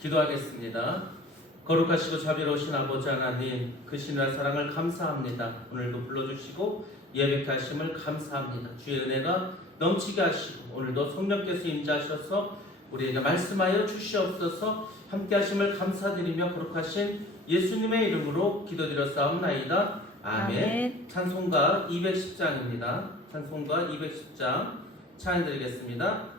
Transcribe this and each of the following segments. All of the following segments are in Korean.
기도하겠습니다. 거룩하시고 자비로우신 아버지 하나님, 그 신의 사랑을 감사합니다. 오늘도 불러주시고 예배케 하심을 감사합니다. 주의 은혜가 넘치게 하시고 오늘도 성령께서 임재하셔서 우리에게 말씀하여 주시옵소서. 함께 하심을 감사드리며 거룩하신 예수님의 이름으로 기도드렸사옵나이다. 아멘. 찬송가 210장입니다. 찬송가 210장 찬양드리겠습니다.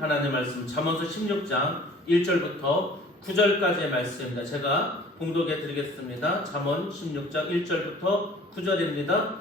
하나님의 말씀 잠언서 16장 1절부터 9절까지의 말씀입니다. 제가 봉독해 드리겠습니다. 잠언 16장 1절부터 9절입니다.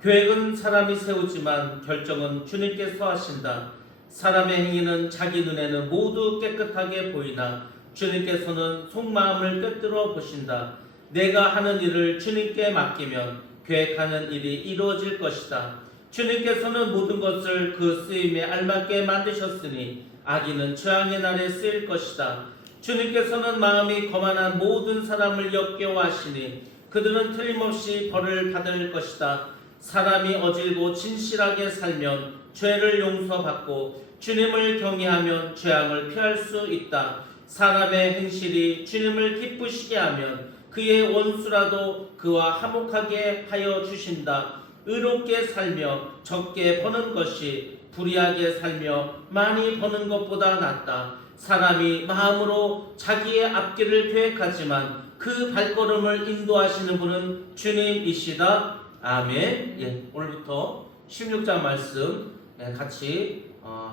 계획은 사람이 세우지만 결정은 주님께서 하신다. 사람의 행위는 자기 눈에는 모두 깨끗하게 보이나 주님께서는 속마음을 꿰뚫어 보신다. 내가 하는 일을 주님께 맡기면 계획하는 일이 이루어질 것이다. 주님께서는 모든 것을 그 쓰임에 알맞게 만드셨으니 악인은 재앙의 날에 쓰일 것이다. 주님께서는 마음이 거만한 모든 사람을 역겨워하시니 그들은 틀림없이 벌을 받을 것이다. 사람이 어질고 진실하게 살면 죄를 용서받고 주님을 경외하면 재앙을 피할 수 있다. 사람의 행실이 주님을 기쁘시게 하면 그의 원수라도 그와 화목하게 하여 주신다. 의롭게 살며 적게 버는 것이 불의하게 살며 많이 버는 것보다 낫다. 사람이 마음으로 자기의 앞길을 계획하지만 그 발걸음을 인도하시는 분은 주님이시다. 아멘. 오늘부터 16장 말씀 같이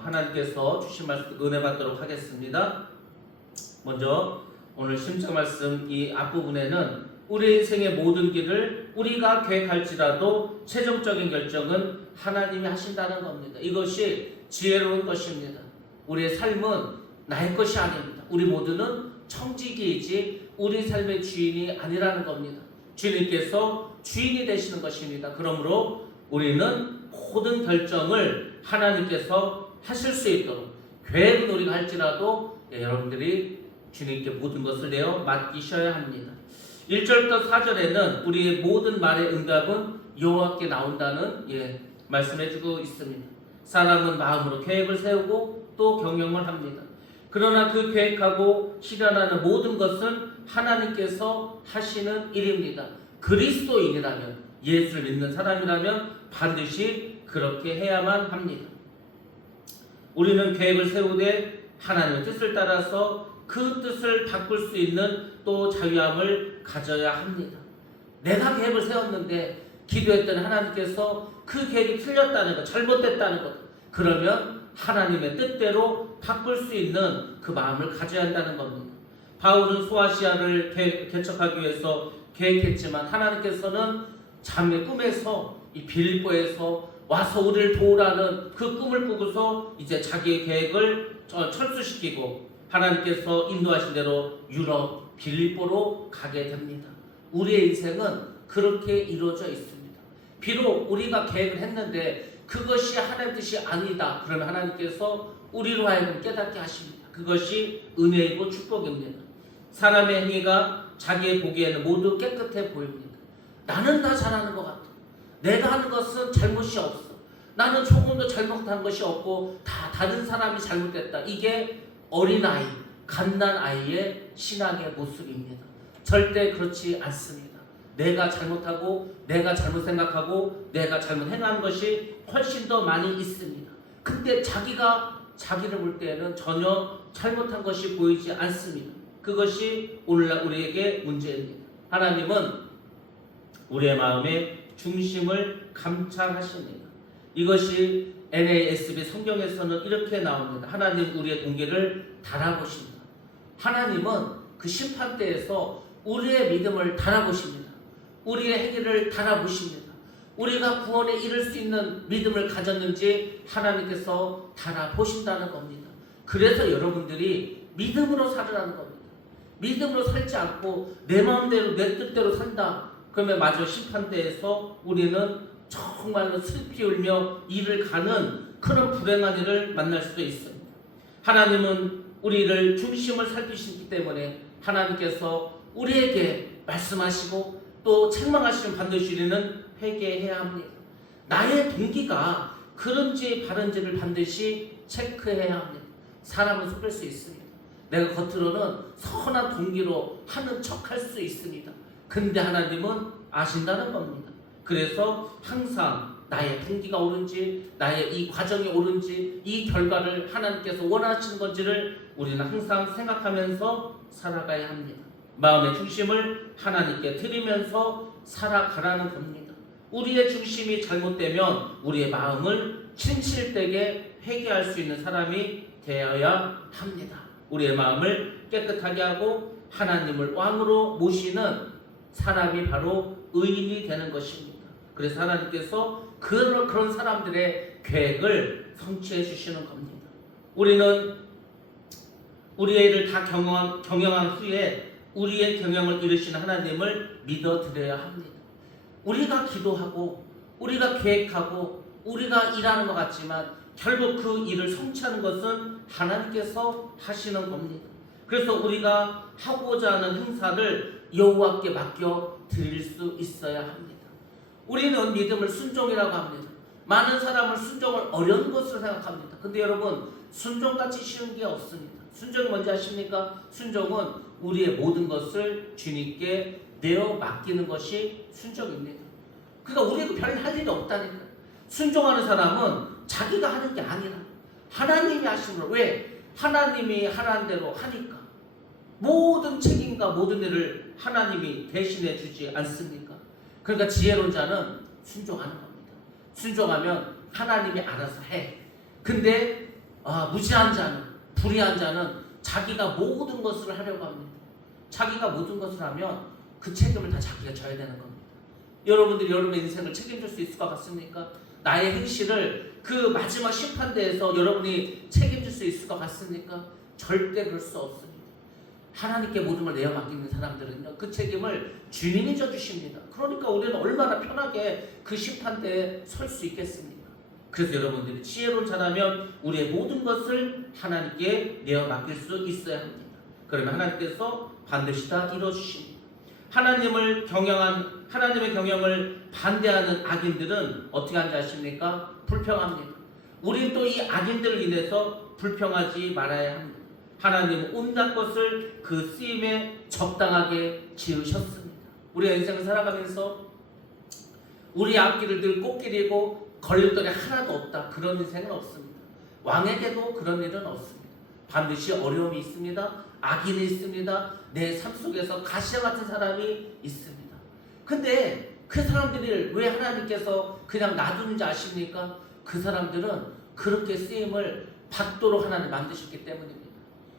하나님께서 주신 말씀 은혜 받도록 하겠습니다. 먼저 오늘 16장 말씀 이 앞부분에는 우리 인생의 모든 길을 우리가 계획할지라도 최종적인 결정은 하나님이 하신다는 겁니다. 이것이 지혜로운 것입니다. 우리의 삶은 나의 것이 아닙니다. 우리 모두는 청지기이지 우리 삶의 주인이 아니라는 겁니다. 주님께서 주인이 되시는 것입니다. 그러므로 우리는 모든 결정을 하나님께서 하실 수 있도록 계획은 우리가 할지라도 여러분들이 주님께 모든 것을 내어 맡기셔야 합니다. 1절부터 4절에는 우리의 모든 말의 응답은 여호와께 나온다는 말씀해주고 있습니다. 사람은 마음으로 계획을 세우고 또 경영을 합니다. 그러나 그 계획하고 실현하는 모든 것은 하나님께서 하시는 일입니다. 그리스도인이라면, 예수를 믿는 사람이라면 반드시 그렇게 해야만 합니다. 우리는 계획을 세우되 하나님의 뜻을 따라서 그 뜻을 바꿀 수 있는 또 자유함을 가져야 합니다. 내가 계획을 세웠는데 기도했더니 하나님께서 그 계획이 틀렸다는 것, 잘못됐다는 것, 그러면 하나님의 뜻대로 바꿀 수 있는 그 마음을 가져야 한다는 겁니다. 바울은 소아시아를 개척하기 위해서 계획했지만 하나님께서는 잠의 꿈에서 이 빌립보에서 와서 우리를 도우라는 그 꿈을 꾸고서 이제 자기의 계획을 철수시키고 하나님께서 인도하신 대로 유럽 빌립보로 가게 됩니다. 우리의 인생은 그렇게 이루어져 있습니다. 비록 우리가 계획을 했는데 그것이 하나님의 뜻이 아니다. 그러면 하나님께서 우리로 하여금 깨닫게 하십니다. 그것이 은혜이고 축복입니다. 사람의 행위가 자기의 보기에는 모두 깨끗해 보입니다. 나는 다 잘하는 것 같아. 내가 하는 것은 잘못이 없어. 나는 조금도 잘못한 것이 없고 다 다른 사람이 잘못됐다. 이게 어린아이, 갓난아이의 신앙의 모습입니다. 절대 그렇지 않습니다. 내가 잘못하고 내가 잘못 생각하고 내가 잘못 행한 것이 훨씬 더 많이 있습니다. 근데 자기가 자기를 볼 때에는 전혀 잘못한 것이 보이지 않습니다. 그것이 오늘날 우리에게 문제입니다. 하나님은 우리의 마음의 중심을 감찰하십니다. 이것이 NASB 성경에서는 이렇게 나옵니다. 하나님 우리의 동기를 달아보십니다. 하나님은 그 심판대에서 우리의 믿음을 달아보십니다. 우리의 행위를 달아보십니다. 우리가 구원에 이를 수 있는 믿음을 가졌는지 하나님께서 달아보신다는 겁니다. 그래서 여러분들이 믿음으로 살으라는 겁니다. 믿음으로 살지 않고 내 마음대로 내 뜻대로 산다. 그러면 마저 심판대에서 우리는 정말로 슬피 울며 이를 가는 그런 불행한 일을 만날 수도 있습니다. 하나님은 우리를 중심을 살피시기 때문에 하나님께서 우리에게 말씀하시고 또 책망하시면 반드시 우리는 회개해야 합니다. 나의 동기가 그런지 바른지를 반드시 체크해야 합니다. 사람은 속일 수 있습니다. 내가 겉으로는 선한 동기로 하는 척 할 수 있습니다. 근데 하나님은 아신다는 겁니다. 그래서 항상 나의 동기가 옳은지 나의 이 과정이 옳은지 이 결과를 하나님께서 원하시는 건지를 우리는 항상 생각하면서 살아가야 합니다. 마음의 중심을 하나님께 드리면서 살아가라는 겁니다. 우리의 중심이 잘못되면 우리의 마음을 진실되게 회개할 수 있는 사람이 되어야 합니다. 우리의 마음을 깨끗하게 하고 하나님을 왕으로 모시는 사람이 바로 의인이 되는 것입니다. 그래서 하나님께서 그런 사람들의 계획을 성취해 주시는 겁니다. 우리는 우리의 일을 다 경영한 후에 우리의 경영을 이루시는 하나님을 믿어드려야 합니다. 우리가 기도하고 우리가 계획하고 우리가 일하는 것 같지만 결국 그 일을 성취하는 것은 하나님께서 하시는 겁니다. 그래서 우리가 하고자 하는 행사를 여호와께 맡겨 드릴 수 있어야 합니다. 우리는 믿음을 순종이라고 합니다. 많은 사람은 순종을 어려운 것으로 생각합니다. 근데 여러분 순종같이 쉬운 게 없습니다. 순종이 뭔지 아십니까? 순종은 우리의 모든 것을 주님께 내어 맡기는 것이 순종입니다. 그러니까 우리가 별 할 일이 없다니까. 순종하는 사람은 자기가 하는 게 아니라 하나님이 하시는 걸. 왜? 하나님이 하라는 대로 하니까. 모든 책임과 모든 일을 하나님이 대신해 주지 않습니까? 그러니까 지혜로운 자는 순종하는 겁니다. 순종하면 하나님이 알아서 해. 근데 무지한 자는, 불의한 자는 자기가 모든 것을 하려고 합니다. 자기가 모든 것을 하면 그 책임을 다 자기가 져야 되는 겁니다. 여러분들이 여러분의 인생을 책임질 수 있을 것 같습니까? 나의 행실을 그 마지막 심판대에서 여러분이 책임질 수 있을 것 같습니까? 절대 그럴 수 없습니다. 하나님께 모든 걸 내어 맡기는 사람들은요, 그 책임을 주님이 져주십니다. 그러니까 우리는 얼마나 편하게 그 심판대에 설 수 있겠습니까? 그래서 여러분들이 지혜로운 자라면 우리의 모든 것을 하나님께 내어 맡길 수 있어야 합니다. 그러면 하나님께서 반드시 다 이루어주십니다. 하나님의 경영을 반대하는 악인들은 어떻게 하는지 아십니까? 불평합니다. 우리는 또 이 악인들을 인해서 불평하지 말아야 합니다. 하나님은 온갖 것을 그 쓰임에 적당하게 지으셨습니다. 우리가 인생을 살아가면서 우리 앞길을 늘 꽃길이고 걸림돌이 하나도 없다. 그런 인생은 없습니다. 왕에게도 그런 일은 없습니다. 반드시 어려움이 있습니다. 악인이 있습니다. 내 삶 속에서 가시와 같은 사람이 있습니다. 근데 그 사람들을 왜 하나님께서 그냥 놔두는지 아십니까? 그 사람들은 그렇게 쓰임을 받도록 하나님 만드셨기 때문입니다.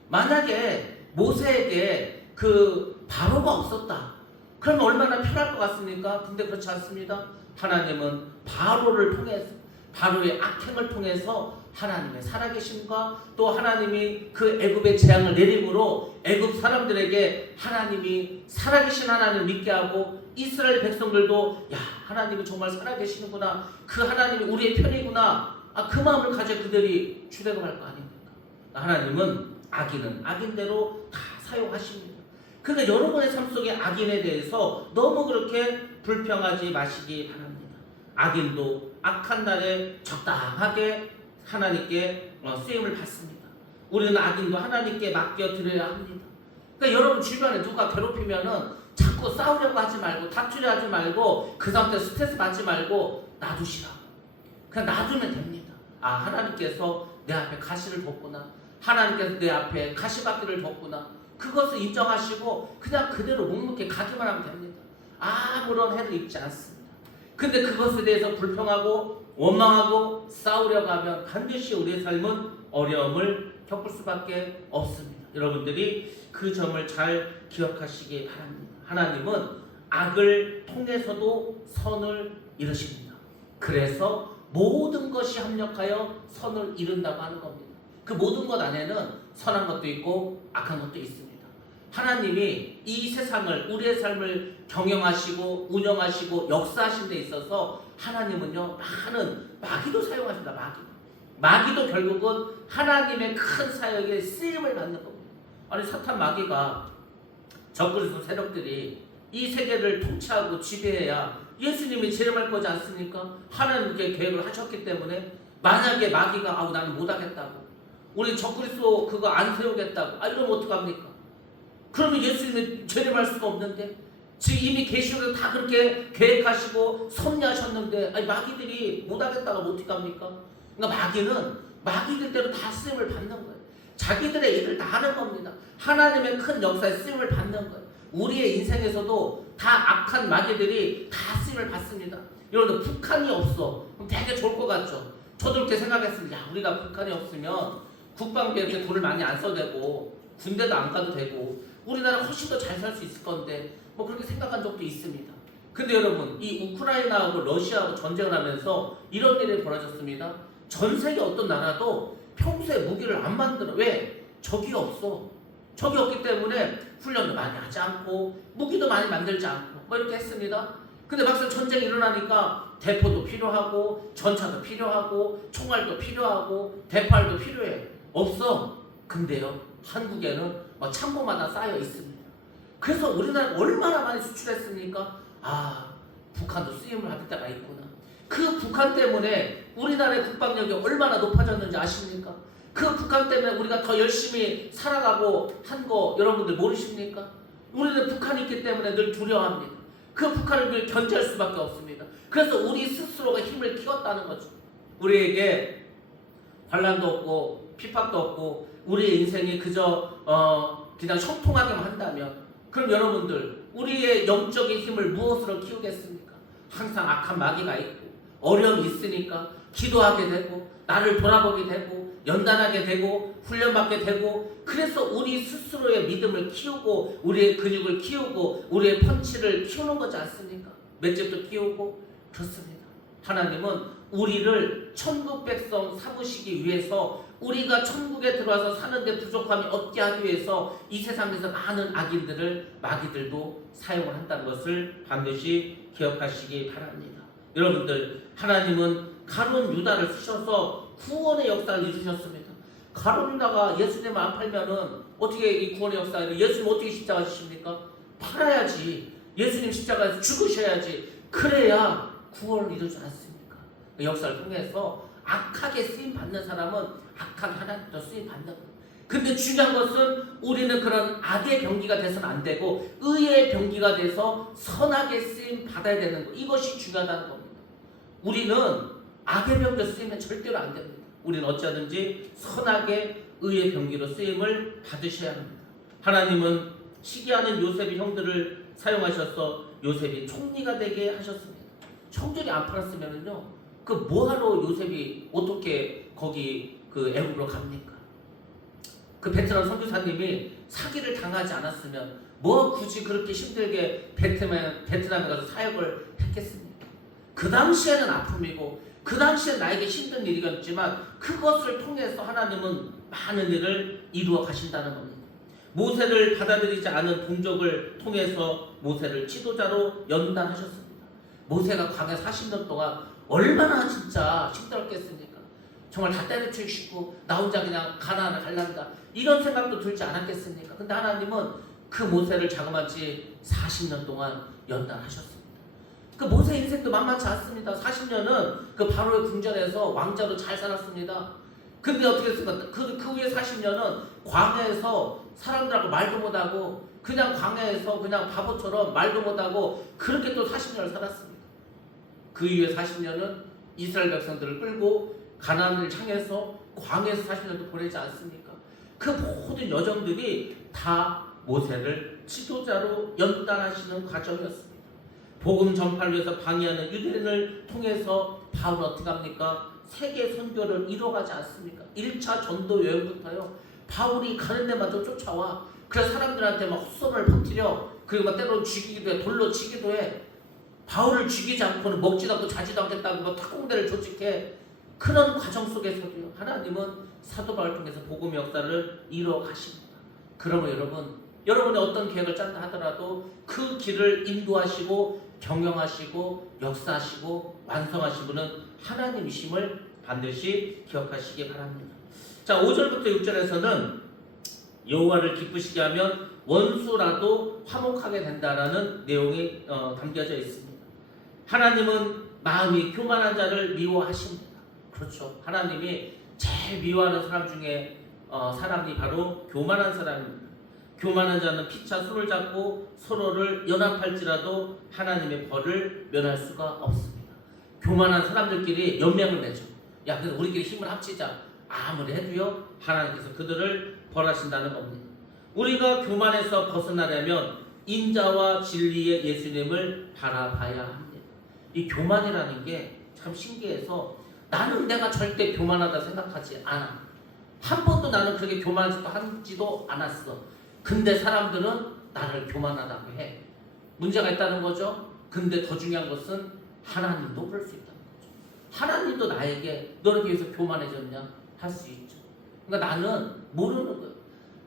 만약에 모세에게 그 바로가 없었다, 그러면 얼마나 편할 것 같습니까? 근데 그렇지 않습니다. 하나님은 바로를 통해서, 바로의 악행을 통해서 하나님의 살아계심과 또 하나님이 그 애굽의 재앙을 내림으로 애굽 사람들에게 하나님이 살아계신 하나님을 믿게 하고 이스라엘 백성들도 야, 하나님이 정말 살아계시는구나, 그 하나님이 우리의 편이구나, 그 마음을 가져 그들이 출애굽할 거 아닙니까? 하나님은 악인은 악인대로 다 사용하십니다. 그러니까 여러분의 삶 속에 악인에 대해서 너무 그렇게 불평하지 마시기 바랍니다. 악인도 악한 날에 적당하게 하나님께 쓰임을 받습니다. 우리는 악인도 하나님께 맡겨드려야 합니다. 그러니까 여러분 주변에 누가 괴롭히면은 자꾸 싸우려고 하지 말고 다투려 하지 말고 그 사람한테 스트레스 받지 말고 놔두시라고. 그냥 놔두면 됩니다. 하나님께서 내 앞에 가시를 뒀구나, 하나님께서 내 앞에 가시밭길을 뒀구나, 그것을 인정하시고 그냥 그대로 묵묵히 가기만 하면 됩니다. 아무런 해를 입지 않습니다. 근데 그것에 대해서 불평하고 원망하고 싸우려고 하면 반드시 우리의 삶은 어려움을 겪을 수밖에 없습니다. 여러분들이 그 점을 잘 기억하시기 바랍니다. 하나님은 악을 통해서도 선을 이루십니다. 그래서 모든 것이 합력하여 선을 이룬다고 하는 겁니다. 그 모든 것 안에는 선한 것도 있고 악한 것도 있습니다. 하나님이 이 세상을, 우리의 삶을 경영하시고 운영하시고 역사하신 데 있어서 하나님은요, 많은 마귀도 사용하십니다. 마귀도 결국은 하나님의 큰 사역에 쓰임을 받는 겁니다. 아니, 사탄 마귀가 적그리스도 세력들이 이 세계를 통치하고 지배해야 예수님이 재림할 거지 않습니까? 하나님께 계획을 하셨기 때문에 만약에 마귀가 나는 못하겠다고, 우리 적그리스도 그거 안 세우겠다고, 이러면 어떡합니까? 그러면 예수님이 재림할 수가 없는데, 지금 이미 계시록에 다 그렇게 계획하시고 섭리하셨는데 마귀들이 못하겠다고 어떡합니까? 그러니까 마귀는 마귀들대로 다 쓰임을 받는 거예요. 자기들의 일을 다 하는 겁니다. 하나님의 큰 역사에 쓰임을 받는 거예요. 우리의 인생에서도 다 악한 마귀들이 다 쓰임을 받습니다. 여러분들 북한이 없어, 그럼 되게 좋을 것 같죠? 저도 그렇게 생각했습니다. 우리가 북한이 없으면 국방비에 이렇게 돈을 많이 안 써도 되고 군대도 안 가도 되고 우리나라 훨씬 더 잘 살 수 있을 건데 그렇게 생각한 적도 있습니다. 근데 여러분, 이 우크라이나하고 러시아하고 전쟁을 하면서 이런 일이 벌어졌습니다. 전 세계 어떤 나라도 평소에 무기를 안 만들어. 왜? 적이 없어. 적이 없기 때문에 훈련도 많이 하지 않고 무기도 많이 만들지 않고 이렇게 했습니다. 근데 막상 전쟁이 일어나니까 대포도 필요하고 전차도 필요하고 총알도 필요하고 대포알도 필요해. 없어. 근데요, 한국에는 창고마다 쌓여 있습니다. 그래서 우리나라가 얼마나 많이 수출했습니까? 북한도 쓰임을 받을 때가 있구나. 그 북한 때문에 우리나라의 국방력이 얼마나 높아졌는지 아십니까? 그 북한 때문에 우리가 더 열심히 살아가고 한 거 여러분들 모르십니까? 우리는 북한이 있기 때문에 늘 두려워합니다. 그 북한을 늘 견제할 수밖에 없습니다. 그래서 우리 스스로가 힘을 키웠다는 거죠. 우리에게 환난도 없고 핍박도 없고 우리의 인생이 그저 그냥 형통하게만 한다면, 그럼 여러분들 우리의 영적인 힘을 무엇으로 키우겠습니까? 항상 악한 마귀가 있고 어려움이 있으니까 기도하게 되고 나를 돌아보게 되고 연단하게 되고 훈련받게 되고, 그래서 우리 스스로의 믿음을 키우고 우리의 근육을 키우고 우리의 펀치를 키우는 거지 않습니까? 맷집도 키우고 그렇습니다. 하나님은 우리를 천국 백성 삼으시기 위해서, 우리가 천국에 들어와서 사는데 부족함이 없게 하기 위해서 이 세상에서 많은 악인들을 마귀들도 사용을 한다는 것을 반드시 기억하시기 바랍니다. 여러분들, 하나님은 가룟 유다를 쓰셔서 구원의 역사를 이루셨습니다. 가룟 유다가 예수님을 안 팔면은 어떻게 이 구원의 역사를, 예수님 어떻게 십자가 지십니까? 팔아야지. 예수님 십자가에서 죽으셔야지. 그래야 구원을 이루지 않습니까? 그 역사를 통해서 악하게 쓰임 받는 사람은 악하게 하나님도 쓰임 받는 거예요. 근데 중요한 것은 우리는 그런 악의 병기가 돼서는 안 되고 의의 병기가 돼서 선하게 쓰임 받아야 되는 거, 이것이 중요하다는 겁니다. 우리는 악의 병기로 쓰이면 절대로 안 됩니다. 우리는 어찌하든지 선하게 의의 병기로 쓰임을 받으셔야 합니다. 하나님은 시기하는 요셉의 형들을 사용하셔서 요셉이 총리가 되게 하셨습니다. 형들이 안 팔았으면요, 그 뭐하러 요셉이 어떻게 거기 그 애굽으로 갑니까? 그 베트남 선교사님이 사기를 당하지 않았으면 뭐 굳이 그렇게 힘들게 베트남에 가서 사역을 했겠습니까? 그 당시에는 아픔이고 그 당시에 나에게 힘든 일이었지만 그것을 통해서 하나님은 많은 일을 이루어 가신다는 겁니다. 모세를 받아들이지 않은 동족을 통해서 모세를 지도자로 연단하셨습니다. 모세가 광야 40년 동안 얼마나 진짜 힘들었겠습니까? 정말 다 때려치우시고 나 혼자 그냥 가나안을 갈란다 이런 생각도 들지 않았겠습니까? 근데 하나님은 그 모세를 자그마치 40년 동안 연단하셨습니다. 그 모세 인생도 만만치 않습니다. 40년은 그 바로의 궁전에서 왕자로 잘 살았습니다. 근데 어떻게 했습니까? 그 후에 40년은 광야에서 사람들하고 말도 못하고 그냥 광야에서 그냥 바보처럼 말도 못하고 그렇게 또 40년을 살았습니다. 그 이후에 40년은 이스라엘 백성들을 끌고 가나안을 향해서 광야에서 40년도 보내지 않습니까? 그 모든 여정들이 다 모세를 지도자로 연단하시는 과정이었습니다. 복음 전파를 위해서 방해하는 유대인을 통해서 바울은 어떻게 합니까? 세계 선교를 이뤄가지 않습니까? 1차 전도 여행부터요, 바울이 가는 데마다 쫓아와. 그래서 사람들한테 막 헛소문을 퍼뜨려. 그리고 막 때로는 죽이기도 해. 돌로 치기도 해. 바울을 죽이지 않고는 먹지도 않고 자지도 않겠다고 막 특공대를 조직해. 그런 과정 속에서도요, 하나님은 사도 바울을 통해서 복음의 역사를 이루어 가십니다. 그러면 여러분이 어떤 계획을 짠다 하더라도 그 길을 인도하시고 경영하시고 역사하시고 완성하신 분은 하나님이심을 반드시 기억하시기 바랍니다. 자, 5절부터 6절에서는 여호와를 기쁘시게 하면 원수라도 화목하게 된다라는 내용이 담겨져 있습니다. 하나님은 마음이 교만한 자를 미워하십니다. 그렇죠. 하나님이 제일 미워하는 사람 중에 사람이 바로 교만한 사람입니다. 교만한 자는 피차 손을 잡고 서로를 연합할지라도 하나님의 벌을 면할 수가 없습니다. 교만한 사람들끼리 연맹을 맺죠. 야, 그래서 우리끼리 힘을 합치자. 아무리 해도요, 하나님께서 그들을 벌하신다는 겁니다. 우리가 교만에서 벗어나려면 인자와 진리의 예수님을 바라봐야 합니다. 이 교만이라는 게 참 신기해서 나는 내가 절대 교만하다 생각하지 않아. 한 번도 나는 그렇게 교만하지도 않았어. 근데 사람들은 나를 교만하다고 해. 문제가 있다는 거죠. 근데 더 중요한 것은 하나님도 그럴 수 있다는 거죠. 하나님도 나에게 너를 위해서 교만해졌냐? 할 수 있죠. 그러니까 나는 모르는 거예요.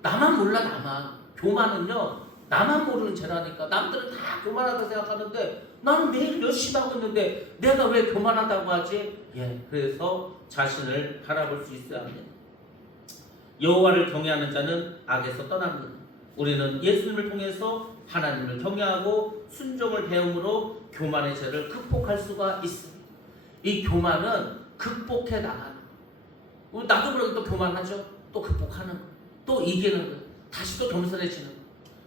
나만 몰라, 나만. 교만은요, 나만 모르는 죄라니까. 남들은 다 교만하다고 생각하는데 나는 매일 열심히 하고 있는데 내가 왜 교만하다고 하지? 그래서 자신을 바라볼 수 있어야 합니다. 여호와를 경외하는 자는 악에서 떠납니다. 우리는 예수님을 통해서 하나님을 경외하고 순종을 배움으로 교만의 죄를 극복할 수가 있습니다. 이 교만은 극복해 나가는 거예요. 나도 모르게 또 교만하죠. 또 극복하는 거예요. 또 이기는 거예요. 다시 또 겸손해지는 거예요.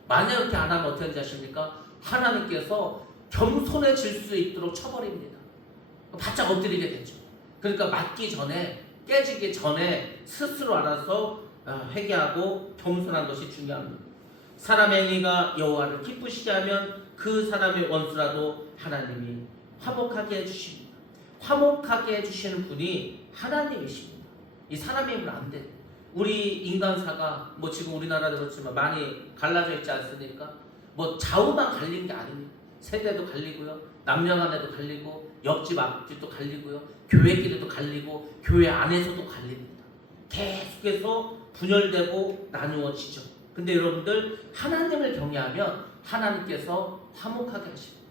만약 이렇게 안 하면 어떻게 하는지 아십니까? 하나님께서 겸손해질 수 있도록 쳐버립니다. 바짝 엎드리게 되죠. 그러니까 맞기 전에, 깨지기 전에 스스로 알아서 회개하고 겸손한 것이 중요합니다. 사람의 행위가 여호와를 기쁘시게 하면 그 사람의 원수라도 하나님이 화목하게 해주십니다. 화목하게 해주시는 분이 하나님이십니다. 이 사람의 힘은 안 돼. 우리 인간사가 뭐 지금 우리나라도 그렇지만 많이 갈라져 있지 않습니까? 뭐 좌우만 갈린 게 아닙니다. 세대도 갈리고요, 남녀 간에도 갈리고, 옆집 앞집도 갈리고요, 교회끼리도 갈리고, 교회 안에서도 갈립니다. 계속해서 분열되고 나누어지죠. 근데 여러분들, 하나님을 경외하면 하나님께서 화목하게 하십니다.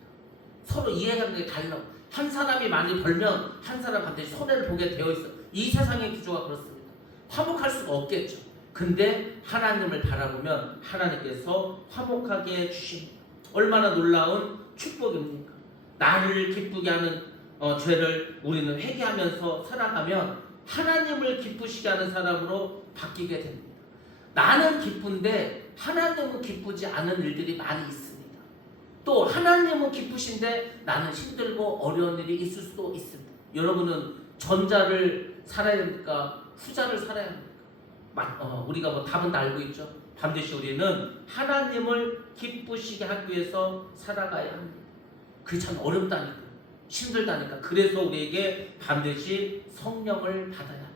서로 이해하는 게 달라. 한 사람이 많이 벌면 한 사람 반드시 손해를 보게 되어 있어요. 이 세상의 구조가 그렇습니다. 화목할 수가 없겠죠. 근데 하나님을 바라보면 하나님께서 화목하게 해주십니다. 얼마나 놀라운 축복입니까? 나를 기쁘게 하는 죄를 우리는 회개하면서 살아가면 하나님을 기쁘시게 하는 사람으로 바뀌게 됩니다. 나는 기쁜데 하나님은 기쁘지 않은 일들이 많이 있습니다. 또 하나님은 기쁘신데 나는 힘들고 어려운 일이 있을 수도 있습니다. 여러분은 전자를 살아야 됩니까? 후자를 살아야 합니까? 우리가 뭐 답은 다 알고 있죠. 반드시 우리는 하나님을 기쁘시게 하기 위해서 살아가야 합니다. 그게 참 어렵다니까, 힘들다니까. 그래서 우리에게 반드시 성령을 받아야 합니다.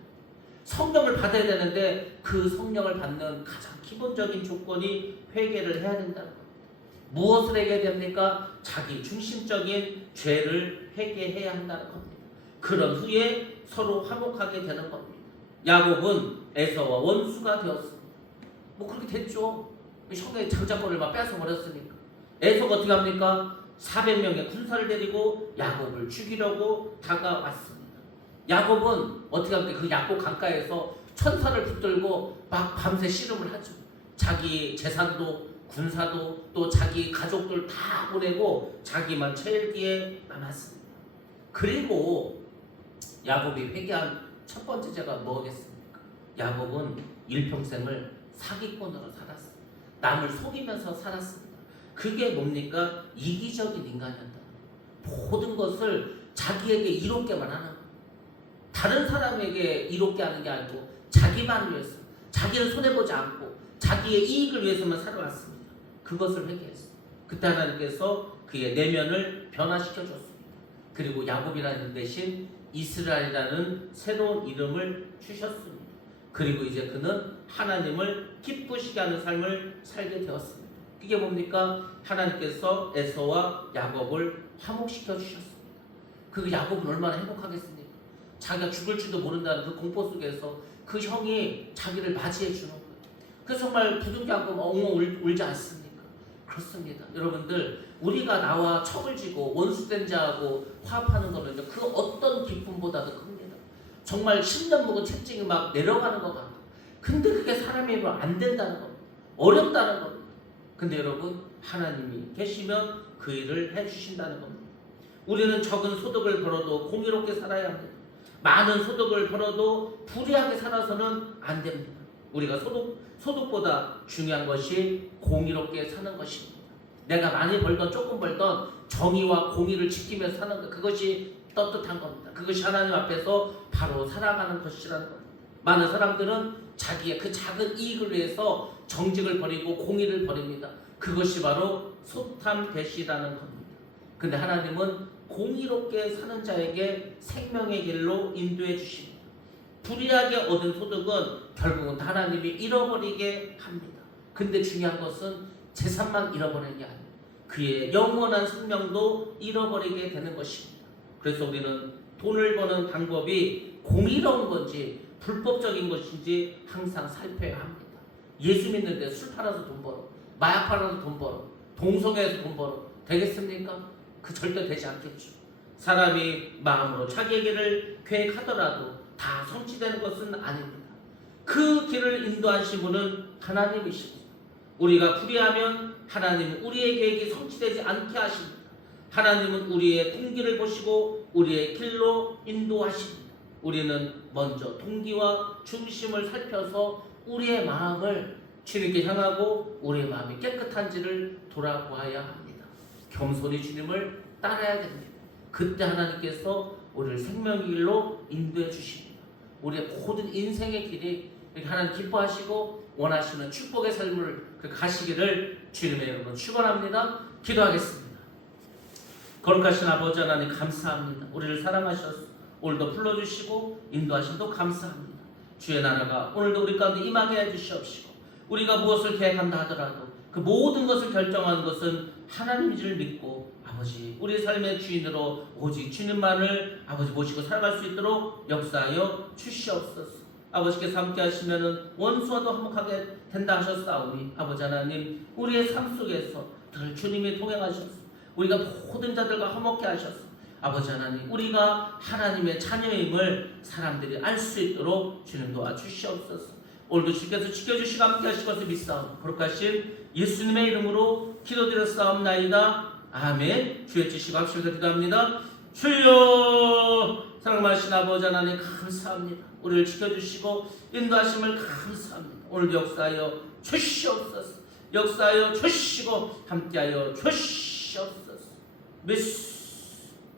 성령을 받아야 되는데 그 성령을 받는 가장 기본적인 조건이 회개를 해야 된다는 겁니다. 무엇을 회개해야 됩니까? 자기 중심적인 죄를 회개해야 한다는 겁니다. 그런 후에 서로 화목하게 되는 겁니다. 야곱은 에서와 원수가 되었습니다. 뭐 그렇게 됐죠. 형의 장자권을 막 뺏어 버렸으니까. 에서가 어떻게 합니까? 400명의 군사를 데리고 야곱을 죽이려고 다가왔습니다. 야곱은 어떻게 합니까? 그 야곱 강가에서 천사를 붙들고 막 밤새 씨름을 하죠. 자기 재산도 군사도 또 자기 가족들 다 보내고 자기만 제일 뒤에 남았습니다. 그리고 야곱이 회개한 첫 번째 죄가 뭐겠습니까? 야곱은 일평생을 사기꾼으로 살았습니다. 남을 속이면서 살았습니다. 그게 뭡니까? 이기적인 인간이었다. 모든 것을 자기에게 이롭게만 하는 거예요. 다른 사람에게 이롭게 하는 게 아니고 자기만 위해서, 자기를 손해보지 않고 자기의 이익을 위해서만 살아왔습니다. 그것을 회개했어요. 그때 하나님께서 그의 내면을 변화시켜 줬습니다. 그리고 야곱이라는 대신 이스라엘이라는 새로운 이름을 주셨습니다. 그리고 이제 그는 하나님을 기쁘시게 하는 삶을 살게 되었습니다. 그게 뭡니까? 하나님께서 에서와 야곱을 화목시켜 주셨습니다. 그 야곱은 얼마나 행복하겠습니까? 자기가 죽을지도 모른다는 그 공포 속에서 그 형이 자기를 맞이해 주는 거예요. 그래서 정말 부둥켜안고 엉엉 울지 않습니까? 그렇습니다. 여러분들, 우리가 나와 척을 지고 원수된 자하고 화합하는 거는 그 어떤 기쁨보다도 큽니다. 정말 10년 묵은 채찍이 막 내려가는 것 같고, 근데 그게 사람의 힘으로 안 된다는 겁니다. 어렵다는 겁니다. 근데 여러분, 하나님이 계시면 그 일을 해주신다는 겁니다. 우리는 적은 소득을 벌어도 공의롭게 살아야 합니다. 많은 소득을 벌어도 불의하게 살아서는 안 됩니다. 우리가 소득보다 중요한 것이 공의롭게 사는 것입니다. 내가 많이 벌던 조금 벌던 정의와 공의를 지키면서 사는 것, 그것이 떳떳한 겁니다. 그것이 하나님 앞에서 바로 살아가는 것이라는 겁니다. 많은 사람들은 자기의 그 작은 이익을 위해서 정직을 버리고 공의를 버립니다. 그것이 바로 소탐대시라는 겁니다. 근데 하나님은 공의롭게 사는 자에게 생명의 길로 인도해 주십니다. 불의하게 얻은 소득은 결국은 하나님이 잃어버리게 합니다. 근데 중요한 것은 재산만 잃어버리는 게 아니에요. 그의 영원한 생명도 잃어버리게 되는 것입니다. 그래서 우리는 돈을 버는 방법이 공의로운 건지 불법적인 것인지 항상 살펴야 합니다. 예수 믿는데 술 팔아서 돈 벌어, 마약 팔아서 돈 벌어, 동성애에서 돈 벌어 되겠습니까? 그 절대 되지 않겠죠. 사람이 마음으로 자기의 길을 계획하더라도 다 성취되는 것은 아닙니다. 그 길을 인도하신 분은 하나님이십니다. 우리가 불의하면 하나님은 우리의 계획이 성취되지 않게 하십니다. 하나님은 우리의 동기를 보시고 우리의 길로 인도하십니다. 우리는 먼저 동기와 중심을 살펴서 우리의 마음을 주님께 향하고 우리의 마음이 깨끗한지를 돌아보아야 합니다. 겸손히 주님을 따라야 됩니다. 그때 하나님께서 우리를 생명의 길로 인도해 주십니다. 우리의 모든 인생의 길이 하나님 기뻐하시고 원하시는 축복의 삶을 가시기를 주님의 이름으로 축원합니다. 기도하겠습니다. 거룩하신 아버지 하나님 감사합니다. 우리를 사랑하셔서 오늘도 불러주시고 인도하심도 감사합니다. 주의 나라가 오늘도 우리 가운데 임하게 해주시옵시고 우리가 무엇을 계획한다 하더라도 그 모든 것을 결정하는 것은 하나님인 줄 믿고 아버지 우리 삶의 주인으로 오직 주님만을 아버지 모시고 살아갈 수 있도록 역사하여 주시옵소서. 아버지께서 함께 하시면은 원수와도 화목하게 된다 하셨사오니 아버지 하나님 우리의 삶 속에서 늘 주님이 동행하셔서 우리가 모든 자들과 화목해 하셔서 아버지 하나님 우리가 하나님의 자녀임을 사람들이 알 수 있도록 주님 도와주시옵소서. 오늘도 주께서 지켜주시고 함께 하실 것을 믿사옵고 거룩하신 예수님의 이름으로 기도드렸사옵나이다. 아멘. 주의 지시고 합심해서 기도합니다. 주여 사랑하신 아버지 하나님 감사합니다. 우리를 지켜주시고 인도하심을 감사합니다. 오늘도 역사하여 주시옵소서. 역사하여 주시고 함께하여 주시옵소서.